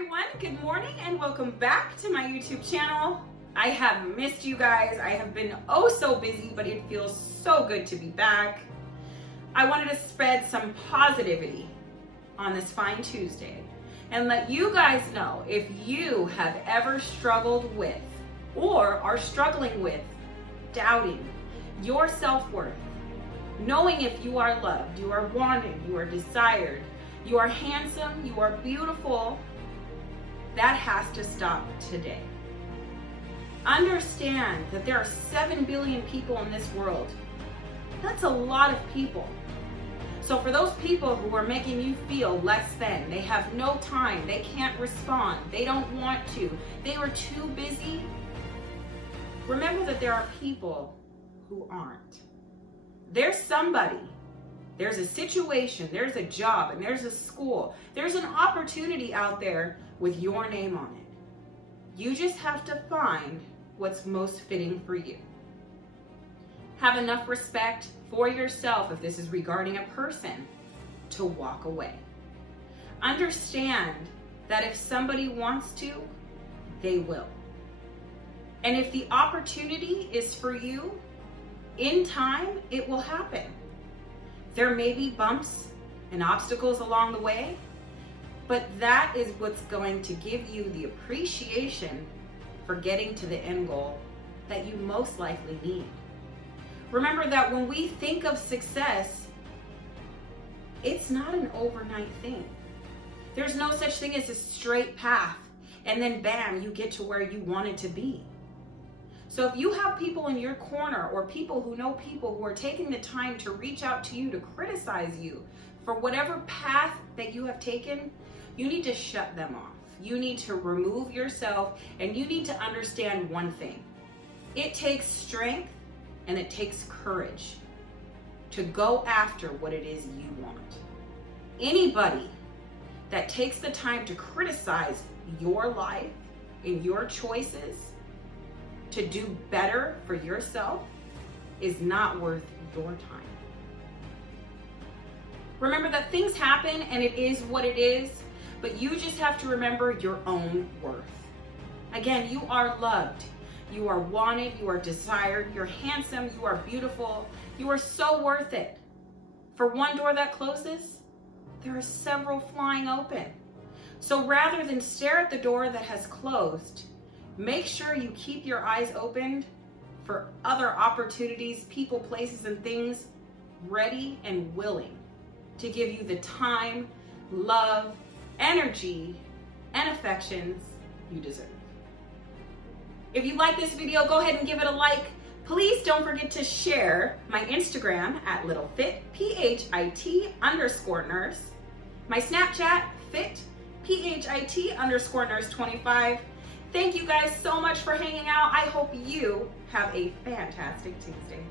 everyone, good morning and welcome back to my YouTube channel. I have missed you guys. I have been oh so busy, but it feels so good to be back. I wanted to spread some positivity on this fine Tuesday and let you guys know if you have ever struggled with or are struggling with doubting your self-worth, knowing if you are loved, you are wanted, you are desired, you are handsome, you are beautiful. That has to stop today. Understand that there are 7 billion people in this world. That's a lot of people. So for those people who are making you feel less than, they have no time, they can't respond, they don't want to, they are too busy, remember that there are people who aren't. There's somebody, there's a situation, there's a job, and there's a school, there's an opportunity out there with your name on it. You just have to find what's most fitting for you. Have enough respect for yourself if this is regarding a person to walk away. Understand that if somebody wants to, they will. And if the opportunity is for you, in time, it will happen. There may be bumps and obstacles along the way, but that is what's going to give you the appreciation for getting to the end goal that you most likely need. Remember that when we think of success, it's not an overnight thing. There's no such thing as a straight path and then bam, you get to where you wanted to be. So if you have people in your corner or people who know people who are taking the time to reach out to you to criticize you for whatever path that you have taken, you need to shut them off. You need to remove yourself, and you need to understand one thing. It takes strength and it takes courage to go after what it is you want. Anybody that takes the time to criticize your life and your choices to do better for yourself is not worth your time. Remember that things happen and it is what it is, but you just have to remember your own worth. Again, you are loved, you are wanted, you are desired, you're handsome, you are beautiful, you are so worth it. For one door that closes, there are several flying open. So rather than stare at the door that has closed, make sure you keep your eyes open for other opportunities, people, places, and things ready and willing to give you the time, love, energy, and affections you deserve. If you like this video, go ahead and give it a like. Please don't forget to share my Instagram at LittleFit, PHIT_nurse, my Snapchat, fit, PHIT_nurse25. Thank you guys so much for hanging out. I hope you have a fantastic Tuesday.